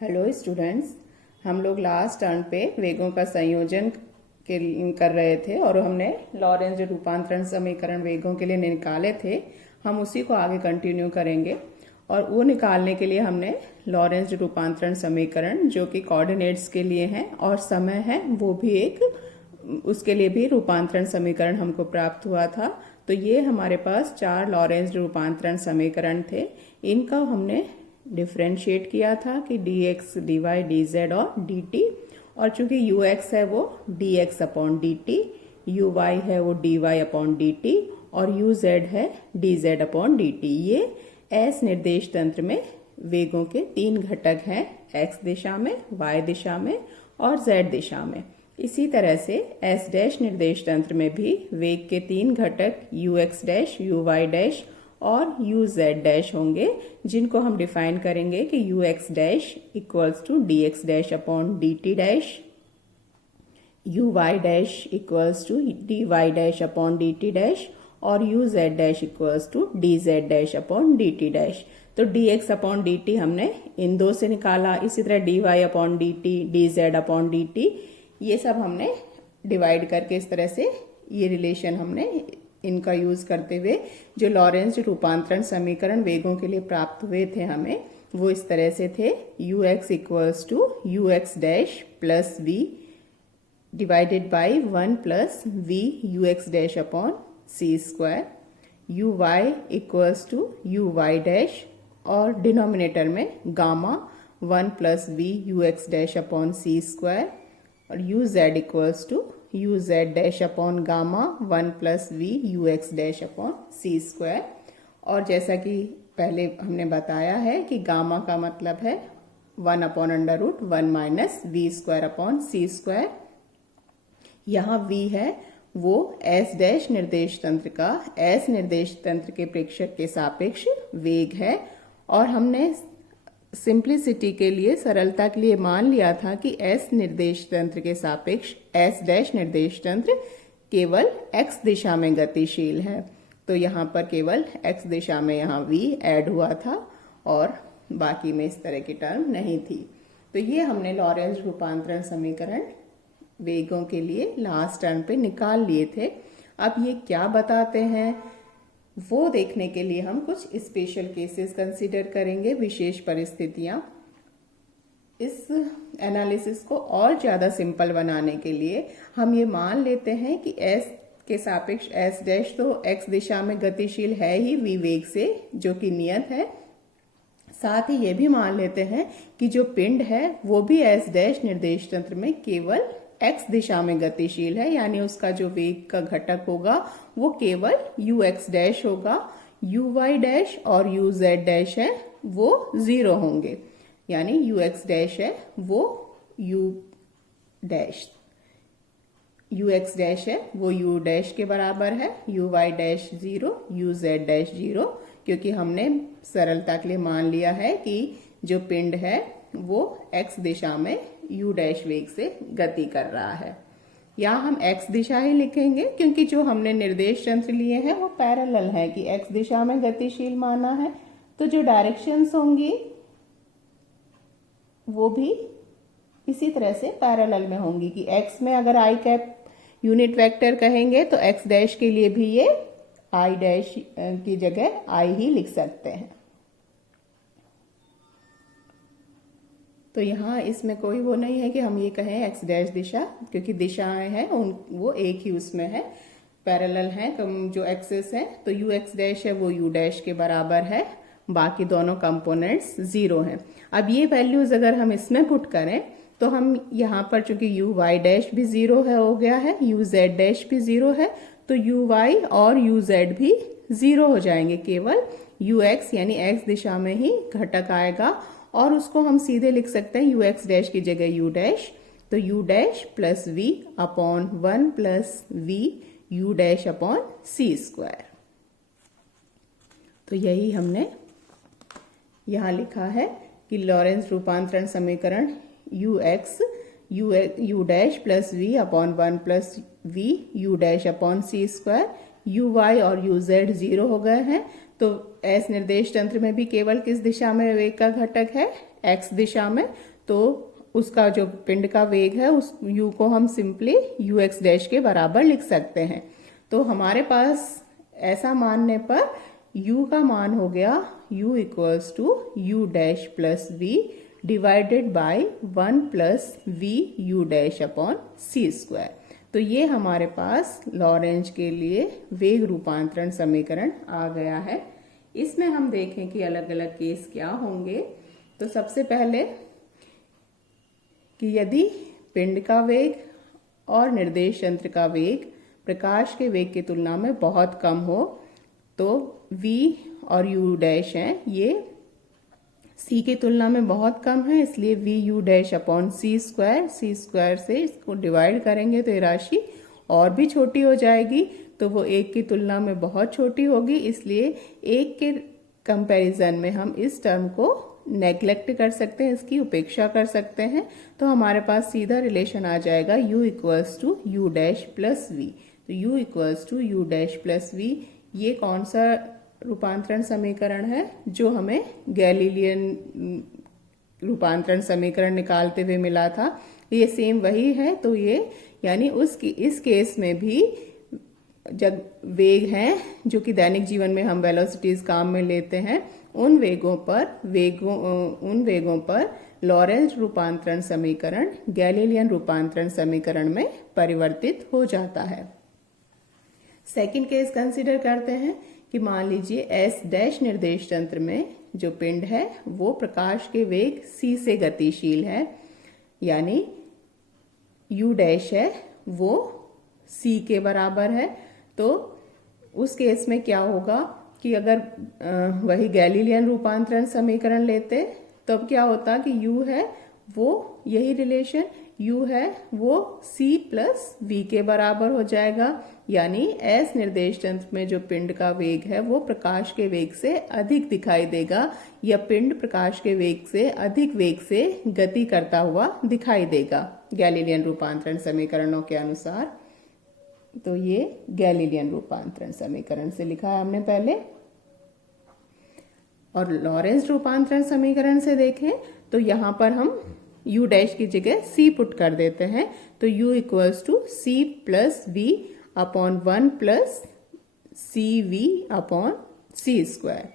Hello students, हम लोग last turn पे वेगों का संयोजन कर रहे थे और हमने लॉरेंज रूपांतरण समीकरण वेगों के लिए निकाले थे। हम उसी को आगे कंटिन्यू करेंगे और वो निकालने के लिए हमने लॉरेंज रूपांतरण समीकरण जो कि कोऑर्डिनेट्स के लिए है और समय है वो भी एक उसके लिए भी रूपांतरण समीकरण हमको प्राप्त हुआ था। तो ये हमारे पास 4 लॉरेंज रूपांतरण समीकरण थे। इनका हमने डिफ्रेंशिएट किया था कि dx, dy, dz और dt, और चूंकि ux है वो dx अपॉन dt, uy है वो dy अपॉन dt और uz है dz अपॉन dt। ये s निर्देश तंत्र में वेगों के 3 घटक हैं, x दिशा में, y दिशा में और z दिशा में। इसी तरह से s डैश निर्देश तंत्र में भी वेग के 3 घटक ux डैश, uy डैश और uz डैश होंगे, जिनको हम डिफाइन करेंगे कि ux dash equals to dx dash upon dt dash, uy dash equals to dy dash upon dt dash और uz dash equals to dz dash upon dt dash. तो dx upon dt हमने इन दो से निकाला, इसी तरह dy upon dt, dz upon dt, ये सब हमने डिवाइड करके इस तरह से ये रिलेशन हमने इनका यूज करते हुए जो लॉरेंज रूपांतरण समीकरण वेगों के लिए प्राप्त हुए थे हमें, वो इस तरह से थे। ux equals to ux dash plus v divided by 1 plus v ux dash upon c square, uy equals to uy dash और डिनोमिनेटर में gamma 1 plus v ux dash upon c square और uz equals to uz dash upon gamma 1 plus v ux dash upon c square. और जैसा कि पहले हमने बताया है कि गामा का मतलब है 1 upon under root 1 minus v square upon c square. यहाँ v है वो s डैश निर्देश तंत्र का s निर्देश तंत्र के प्रेक्षक के सापेक्ष वेग है और हमने सिंप्लिसिटी के लिए, सरलता के लिए मान लिया था कि s निर्देश तंत्र के सापेक्ष s डैश निर्देश तंत्र केवल x दिशा में गतिशील है। तो यहाँ पर केवल x दिशा में यहाँ v ऐड हुआ था और बाकी में इस तरह की टर्म नहीं थी। तो ये हमने लॉरेंज रूपांतरण समीकरण वेगों के लिए लास्ट टर्म पे निकाल लिए थे। अब ये क्या बताते हैं वो देखने के लिए हम कुछ स्पेशल केसेस कंसीडर करेंगे, विशेष परिस्थितियां। इस एनालिसिस को और ज्यादा सिंपल बनाने के लिए हम ये मान लेते हैं कि s के सापेक्ष s डैश तो x दिशा में गतिशील है ही v वेग से, जो कि नियत है। साथ ही ये भी मान लेते हैं कि जो पिंड है वो भी s डैश निर्देश तंत्र में केवल x दिशा में गतिशील है, यानी उसका जो वेग का घटक होगा वो केवल ux डैश होगा, uy डैश और uz डैश है वो 0 होंगे, यानी ux डैश है वो u डैश, ux डैश है वो u डैश के बराबर है, uy डैश 0, uz डैश 0, क्योंकि हमने सरलता के लिए मान लिया है कि जो पिंड है वो x दिशा में u डैश वेग से गति कर रहा है। यहाँ हम x दिशा ही लिखेंगे क्योंकि जो हमने निर्देश तंत्र लिए हैं वो पैरेलल है कि x दिशा में गतिशील माना है, तो जो डायरेक्शंस होंगी वो भी इसी तरह से पैरेलल में होंगी कि x में अगर i कैप यूनिट वेक्टर कहेंगे तो x डैश के लिए भी ये i डैश की जगह i ही लिख सकते हैं। तो यहाँ इसमें कोई वो नहीं है कि हम ये कहें x डैश दिशा, क्योंकि दिशाएं हैं वो एक ही उसमें है, पैरेलल हैं जो एक्सेस है। तो ux डैश है वो u डैश के बराबर है, बाकी दोनों कंपोनेंट्स 0 हैं। अब ये वैल्यूज अगर हम इसमें पुट करें तो हम यहाँ पर चूंकि uy डैश भी 0 है हो गया है, uz डैश भी 0 है, तो uy और uz भी 0 हो जाएंगे, केवल ux यानी x दिशा में ही घटक आएगा और उसको हम सीधे लिख सकते हैं ux डैश की जगह u डैश, तो u dash plus v upon 1 plus v u dash upon c square. तो यही हमने यहाँ लिखा है कि लॉरेंज रूपांतरण समीकरण u dash plus v upon 1 plus v u dash upon c square, uy और uz 0 हो गए हैं, तो एस निर्देश तंत्र में भी केवल किस दिशा में वेग का घटक है, एक्स दिशा में, तो उसका जो पिंड का वेग है उस u को हम सिंपली यू एक्स डैश के बराबर लिख सकते हैं। तो हमारे पास ऐसा मानने पर u का मान हो गया u equals to U dash plus V divided by 1 plus V U dash upon C square. तो ये हमारे पास लॉरेंज के लिए वेग रूपांतरण समीकरण आ गया है। इसमें हम देखें कि अलग अलग केस क्या होंगे। तो सबसे पहले कि यदि पिंड का वेग और निर्देश यंत्र का वेग प्रकाश के वेग की तुलना में बहुत कम हो, तो v और u डैश हैं, ये c की तुलना में बहुत कम है, इसलिए V U dash upon C square से इसको डिवाइड करेंगे तो ये राशि और भी छोटी हो जाएगी, तो वो 1 की तुलना में बहुत छोटी होगी, इसलिए 1 के कंपैरिजन में हम इस टर्म को नेग्लेक्ट कर सकते हैं, इसकी उपेक्षा कर सकते हैं। तो हमारे पास सीधा रिलेशन आ जाएगा u equals to U dash plus V. तो u equals to U dash plus V, ये कौन सा रूपांतरण समीकरण है जो हमें गैलीलियन रूपांतरण समीकरण निकालते हुए मिला था, ये सेम वही है। तो ये यानी इस केस में भी जब वेग हैं जो कि दैनिक जीवन में हम वेलोसिटीज काम में लेते हैं, उन वेगों पर लॉरेंज रूपांतरण समीकरण गैलीलियन रूपांतरण समीकरण में परिवर्तित हो जाता है। सेकंड केस कंसीडर करते हैं कि मान लीजिए एस डैश निर्देश तंत्र में जो पिंड है वो प्रकाश के वेग c से गतिशील है, यानी u डैश है वो c के बराबर है। तो उस केस में क्या होगा कि अगर वही गैलीलियन रूपांतरण समीकरण लेते तो अब क्या होता कि u है वो यही रिलेशन u है वो c प्लस v के बराबर हो जाएगा, यानी एस निर्देश तंत्र में जो पिंड का वेग है वो प्रकाश के वेग से अधिक दिखाई देगा, या पिंड प्रकाश के वेग से अधिक वेग से गति करता हुआ दिखाई देगा गैलीलियन रूपांतरण समीकरणों के अनुसार। तो ये गैलीलियन रूपांतरण समीकरण से लिखा है हमने पहले। और लॉरेंज रूपांतरण समीकरण से देखें तो यहां पर हम u डैश की जगह c पुट कर देते हैं, तो u equals to c plus v upon 1 plus C V upon C square.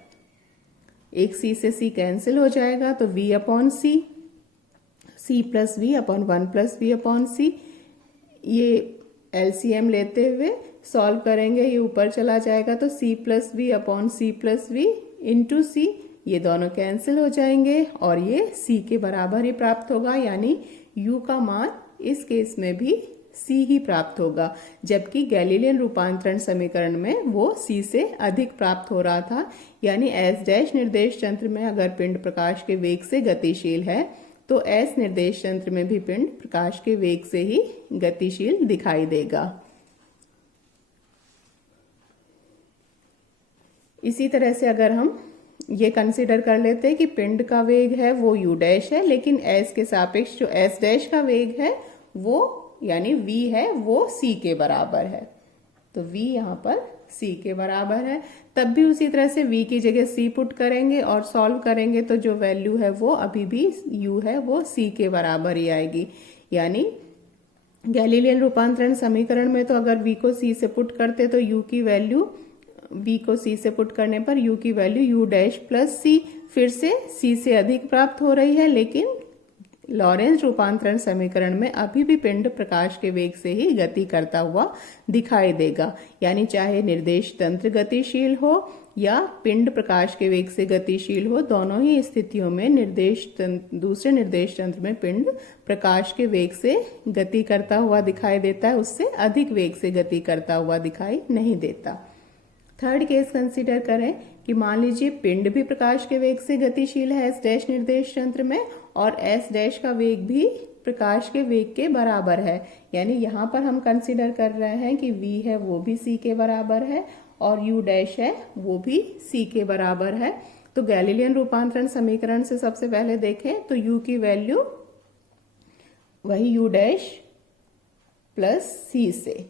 एक c से c कैंसिल हो जाएगा तो v अपॉन c plus V upon 1 plus V upon c। ये एलसीएम लेते हुए सॉल्व करेंगे, ये ऊपर चला जाएगा तो c plus V upon C plus V into C, ये दोनों कैंसिल हो जाएंगे और ये c के बराबर ही प्राप्त होगा, यानी u का मान इस केस में भी c ही प्राप्त होगा, जबकि गैलीलियन रूपांतरण समीकरण में वो c से अधिक प्राप्त हो रहा था। यानी s डैश निर्देश तंत्र में अगर पिंड प्रकाश के वेग से गतिशील है तो s निर्देश तंत्र में भी पिंड प्रकाश के वेग से ही गतिशील दिखाई देगा। इसी तरह से अगर हम ये कंसीडर कर लेते हैं कि पिंड का वेग है वो u डैश है, लेकिन s के सापेक्ष जो s डैश का वेग है वो यानी v है वो c के बराबर है, तो v यहाँ पर c के बराबर है। तब भी उसी तरह से v की जगह c पुट करेंगे और सॉल्व करेंगे तो जो वैल्यू है वो अभी भी u है वो c के बराबर ही आएगी। यानी गैलीलियन रूपांतरण समीकरण में तो अगर v को c से पुट करते तो u की वैल्यू v को c से पुट करने पर u की value u dash plus c फिर से c से अधिक प्राप्त हो रही है, लेकिन लॉरेंज रूपांतरण समीकरण में अभी भी पिंड प्रकाश के वेग से ही गति करता हुआ दिखाई देगा। यानी चाहे निर्देश तंत्र गतिशील हो या पिंड प्रकाश के वेग से गतिशील हो, दोनों ही स्थितियों में दूसरे निर्देश तंत्र में पिंड प्रकाश के वेग से गति करता हुआ दिखाई देता है, उससे अधिक वेग से गति करता हुआ दिखाई नहीं देता। थर्ड केस कंसीडर करें कि मान लीजिए पिंड भी प्रकाश के वेग से गतिशील है s डैश निर्देश तंत्र में और s डैश का वेग भी प्रकाश के वेग के बराबर है। यानी यहाँ पर हम कंसीडर कर रहे हैं कि v है वो भी c के बराबर है और u डैश है वो भी c के बराबर है। तो गैलीलियन रूपांतरण समीकरण से सबसे पहले देखें तो u की वैल्यू वही u डैश प्लस c से,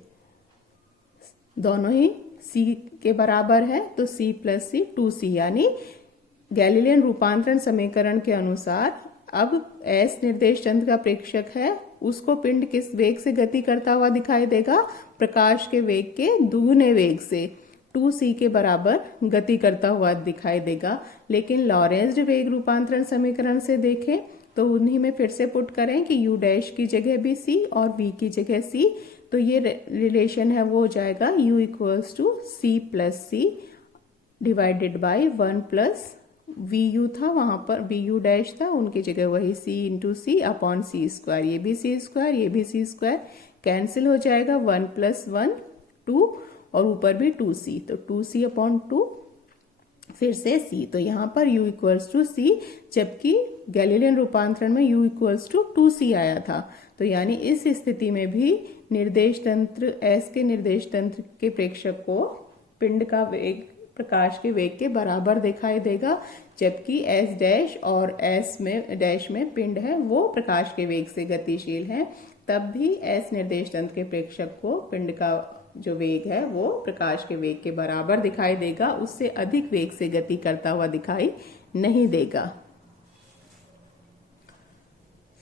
दोनों ही c के बराबर है तो c प्लस सी 2c, यानी गैलीलियन रूपांतरण समीकरण के अनुसार अब s निर्देश तंत्र का प्रेक्षक है, उसको पिंड किस वेग से गति करता हुआ दिखाई देगा? प्रकाश के वेग के दुगुने वेग से 2c के बराबर गति करता हुआ दिखाई देगा। लेकिन लॉरेंज्ड वेग रूपांतरण समीकरण से देखें तो उन्हीं में फिर से पुट करें कि u डैश की जगह भी c और v की जगह c, तो ये रिलेशन है वो हो जाएगा u equals to c plus C divided by 1 plus vu था, वहां पर bu डैश था, उनकी जगह वही c इंटू सी अपॉन सी स्क्वायर, ये भी c स्क्वायर ये भी c स्क्वायर कैंसिल हो जाएगा, 1 प्लस 1 2 और ऊपर भी 2c, तो 2c अपॉन 2 फिर से c, तो यहाँ पर u इक्वल्स टू c, जबकि गैलीलियन रूपांतरण में u इक्वल्स टू 2c आया था। तो यानी इस स्थिति में भी निर्देश तंत्र s के निर्देश तंत्र के प्रेक्षक को पिंड का वेग प्रकाश के वेग के बराबर दिखाई देगा, जबकि s डैश और s में डैश में पिंड है वो प्रकाश के वेग से गतिशील है। तब भी s निर्देश तंत्र के प्रेक्षक को पिंड का जो वेग है वो प्रकाश के वेग के बराबर दिखाई देगा, उससे अधिक वेग से गति करता हुआ दिखाई नहीं देगा।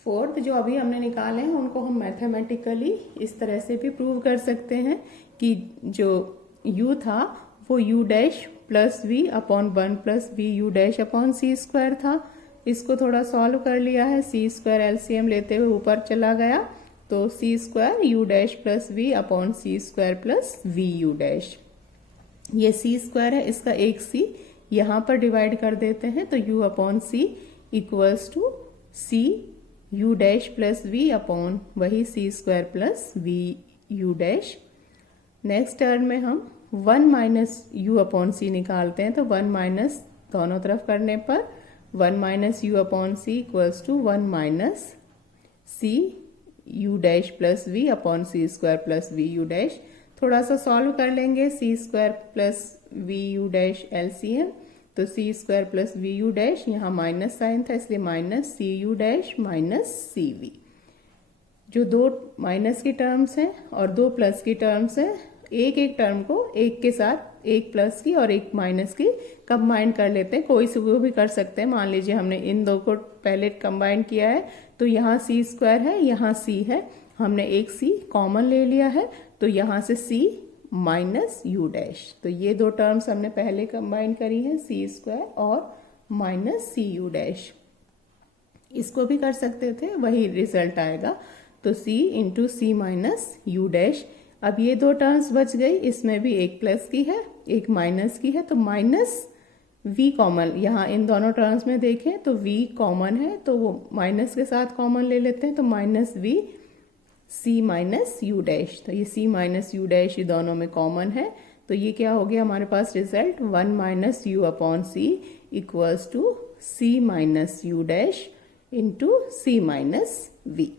फोर्थ जो अभी हमने निकाले हैं उनको हम मैथमेटिकली इस तरह से भी प्रूव कर सकते हैं कि जो u था वो u dash plus V upon 1 plus V U dash upon C square था। इसको थोड़ा सॉल्व कर लिया है, सी स्क्वायर एलसीएम लेते हुए ऊपर चला गया, तो C square U dash plus V upon C square plus V U dash, ये सी स्क्वायर है, इसका एक सी यहाँ पर डिवाइड कर देते हैं तो u upon C equals to C U dash plus V upon वही C square plus V U dash. Next term में हम 1 माइनस यू अपॉन सी निकालते हैं, तो 1 माइनस दोनों तरफ करने पर 1 minus U upon C equals to 1 minus C U dash plus V upon C square plus V U dash. थोड़ा सा सॉल्व कर लेंगे, C square plus V U dash LCM, तो C square plus V U dash, यहाँ minus sign था इसलिए minus C U dash minus C V. जो दो माइनस की टर्म्स हैं और दो प्लस की टर्म्स हैं, एक एक टर्म को एक के साथ एक प्लस की और एक माइनस की कंबाइन कर लेते हैं, कोई से वो भी कर सकते हैं। मान लीजिए हमने इन दो को पहले कंबाइन किया है तो यहाँ सी स्क्वायर है यहाँ सी है, हमने एक सी कॉमन ले लिया है तो यहाँ से सी माइनस यू डैश, तो ये दो टर्म्स हमने पहले कंबाइन करी है, सी स्क्वायर और माइनस सी यू डैश। इसको भी कर सकते थे, वही रिजल्ट आएगा, तो c into C minus U dash. अब ये दो टर्म्स बच गई, इसमें भी एक प्लस की है एक माइनस की है, तो माइनस v कॉमन, यहाँ इन दोनों टर्म्स में देखें तो v कॉमन है तो वो माइनस के साथ कॉमन ले लेते हैं, तो minus v c minus U dash, तो ये c माइनस यू डैश ये दोनों में कॉमन है, तो ये क्या हो गया हमारे पास result 1 minus U upon C equals to c minus U dash into C minus V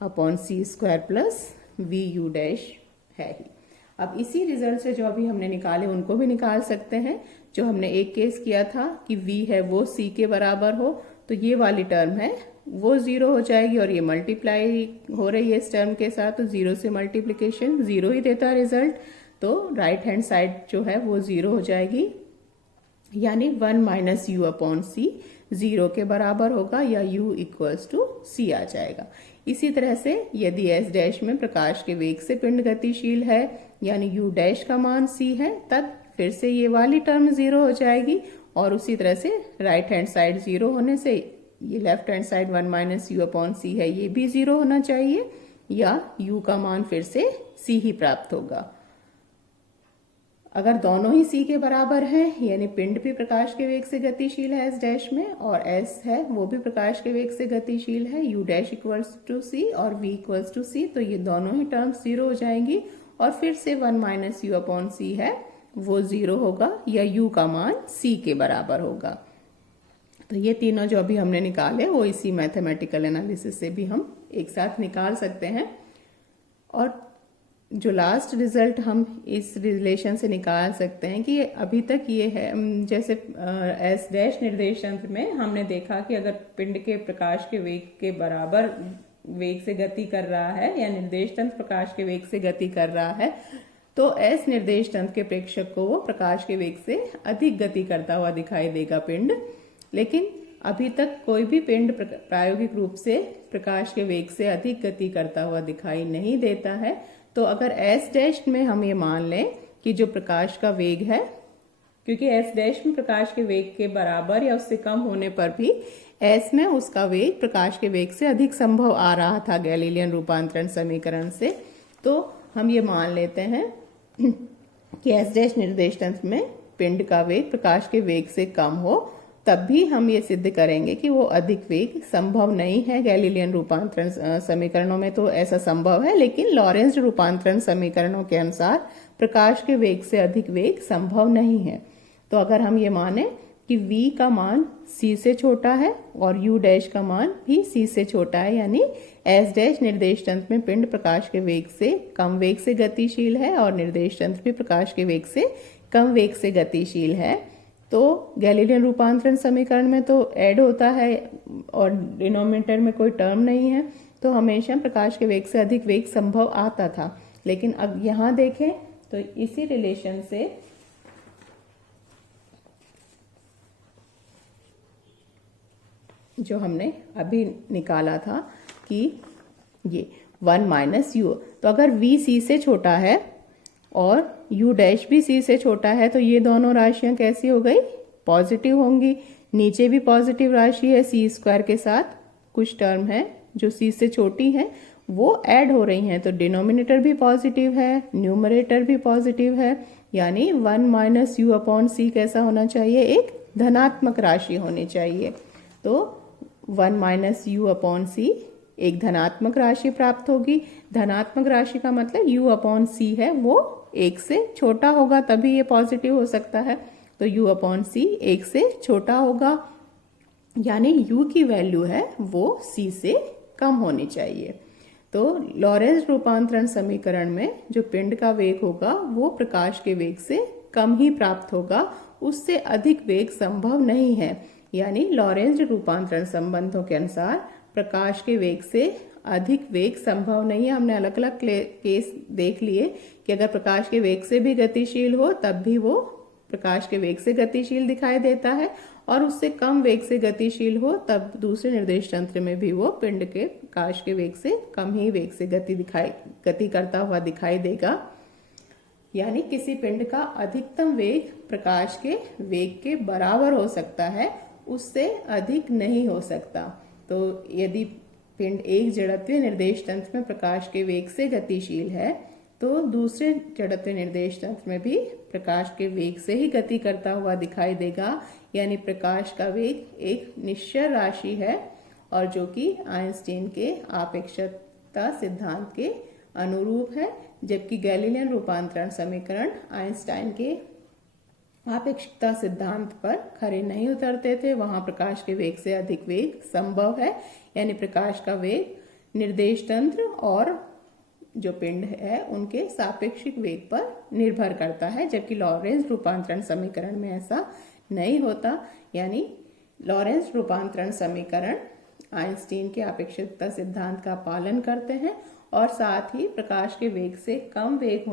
upon C square plus V U dash है ही। अब इसी रिजल्ट से जो अभी हमने निकाले उनको भी निकाल सकते हैं। जो हमने एक केस किया था कि v है वो c के बराबर हो, तो ये वाली टर्म है वो 0 हो जाएगी और ये मल्टीप्लाई हो रही है इस टर्म के साथ, तो 0 से मल्टीप्लिकेशन 0 ही देता है रिजल्ट, तो राइट हैंड साइड जो है वो 0 हो जाएगी, यानी 1 माइनस यू अपॉन सी 0 के बराबर होगा या u इक्वल्स टू c आ जाएगा। इसी तरह से यदि s डैश में प्रकाश के वेग से पिंड गतिशील है यानी u डैश का मान c है, तब फिर से ये वाली टर्म 0 हो जाएगी और उसी तरह से राइट हैंड साइड 0 होने से ये left hand side 1 minus U upon C है ये भी 0 होना चाहिए या u का मान फिर से c ही प्राप्त होगा। अगर दोनों ही c के बराबर हैं यानी पिंड भी प्रकाश के वेग से गतिशील है s डैश में और s है वो भी प्रकाश के वेग से गतिशील है, u dash equals to c और v इक्वल्स टू c, तो ये दोनों ही टर्म्स 0 हो जाएंगी और फिर से 1 माइनस यू अपॉन सी है वो 0 होगा या u का मान c के बराबर होगा। तो ये तीनों जो अभी हमने निकाले वो इसी मैथमेटिकल एनालिसिस से भी हम एक साथ निकाल सकते हैं। और जो लास्ट रिजल्ट हम इस रिलेशन से निकाल सकते हैं कि अभी तक ये है, जैसे एस डैश निर्देश तंत्र में हमने देखा कि अगर पिंड के प्रकाश के वेग के बराबर वेग से गति कर रहा है या निर्देश तंत्र प्रकाश के वेग से गति कर रहा है तो एस निर्देश तंत्र के प्रेक्षक को वो प्रकाश के वेग से अधिक गति करता हुआ दिखाई देगा पिंड। लेकिन अभी तक कोई भी पिंड प्रायोगिक रूप से प्रकाश के वेग से अधिक गति करता हुआ दिखाई नहीं देता है। तो अगर एस डैश में हम ये मान लें कि जो प्रकाश का वेग है, क्योंकि एस डैश में प्रकाश के वेग के बराबर या उससे कम होने पर भी एस में उसका वेग प्रकाश के वेग से अधिक संभव आ रहा था गैलीलियन रूपांतरण समीकरण से, तो हम ये मान लेते हैं कि एस डैश निर्देश तंत्र में पिंड का वेग प्रकाश के वेग से कम हो, तब भी हम ये सिद्ध करेंगे कि वो अधिक वेग संभव नहीं है। गैलीलियन रूपांतरण समीकरणों में तो ऐसा संभव है, लेकिन लॉरेंज रूपांतरण समीकरणों के अनुसार प्रकाश के वेग से अधिक वेग संभव नहीं है। तो अगर हम ये माने कि v का मान c से छोटा है और u डैश का मान भी c से छोटा है, यानी s डैश निर्देश तंत्र में पिंड प्रकाश के वेग से कम वेग से गतिशील है और निर्देश तंत्र भी प्रकाश के वेग से कम वेग से गतिशील है, तो गैलीलियन रूपांतरण समीकरण में तो ऐड होता है और डिनोमिनेटर में कोई टर्म नहीं है, तो हमेशा प्रकाश के वेग से अधिक वेग संभव आता था। लेकिन अब यहाँ देखें तो इसी रिलेशन से जो हमने अभी निकाला था कि ये 1 माइनस यू, तो अगर v c से छोटा है और u डैश भी c से छोटा है तो ये दोनों राशियां कैसी हो गई, पॉजिटिव होंगी। नीचे भी पॉजिटिव राशि है, c स्क्वायर के साथ कुछ टर्म है जो c से छोटी है वो ऐड हो रही हैं, तो डिनोमिनेटर भी पॉजिटिव है, न्यूमरेटर भी पॉजिटिव है, यानी 1 माइनस यू अपॉन सी कैसा होना चाहिए, एक धनात्मक राशि होनी चाहिए। तो 1 माइनस यू अपॉन सी एक धनात्मक राशि प्राप्त होगी। धनात्मक राशि का मतलब u अपॉन सी है वो 1 से छोटा होगा, तभी ये पॉजिटिव हो सकता है। तो u अपॉन सी 1 से छोटा होगा, यानी u की वैल्यू है वो c से कम होनी चाहिए। तो लॉरेंज रूपांतरण समीकरण में जो पिंड का वेग होगा वो प्रकाश के वेग से कम ही प्राप्त होगा, उससे अधिक वेग संभव नहीं है। यानी लॉरेंज रूपांतरण संबंधों के अनुसार प्रकाश के वेग से अधिक वेग संभव नहीं है। हमने अलग अलग केस देख लिए कि अगर प्रकाश के वेग से भी गतिशील हो तब भी वो प्रकाश के वेग से गतिशील दिखाई देता है, और उससे कम वेग से गतिशील हो तब दूसरे निर्देश तंत्र में भी वो पिंड के प्रकाश के वेग से कम ही वेग से गति करता हुआ दिखाई देगा। यानी किसी पिंड का अधिकतम वेग प्रकाश के वेग के बराबर हो सकता है, उससे अधिक नहीं हो सकता। तो यदि पिंड एक जड़त्वीय निर्देश तंत्र में प्रकाश के वेग से गतिशील है तो दूसरे जड़त्वीय निर्देश तंत्र में भी प्रकाश के वेग से ही गति करता हुआ दिखाई देगा। यानी प्रकाश का वेग एक निश्चर राशि है और जो कि आइंस्टीन के आपेक्षिकता सिद्धांत के अनुरूप है, जबकि गैलीलियन रूपांतरण समीकरण आइंस्टाइन के आपेक्षिकता सिद्धांत पर खरे नहीं उतरते थे। वहां प्रकाश के वेग से अधिक वेग संभव है, यानी प्रकाश का वेग निर्देश तंत्र और जो पिंड है उनके सापेक्षिक वेग पर निर्भर करता है, जबकि लॉरेंज रूपांतरण समीकरण में ऐसा नहीं होता। यानी लॉरेंज रूपांतरण समीकरण आइंस्टीन के आपेक्षिकता सिद्धांत का पालन करते हैं और साथ ही प्रकाश के वेग से कम वेग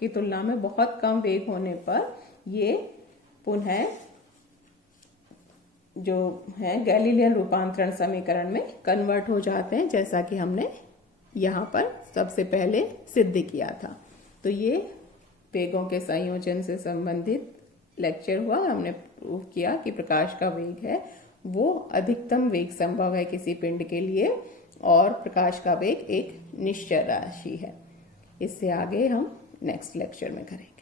की तुलना में बहुत कम वेग होने पर ये पुनः जो है गैलीलियन रूपांतरण समीकरण में कन्वर्ट हो जाते हैं, जैसा कि हमने यहाँ पर सबसे पहले सिद्ध किया था। तो ये वेगों के संयोजन से संबंधित लेक्चर हुआ। हमने प्रूव किया कि प्रकाश का वेग है वो अधिकतम वेग संभव है किसी पिंड के लिए और प्रकाश का वेग एक निश्चय राशि है। इससे आगे हम नेक्स्ट लेक्चर में करेंगे।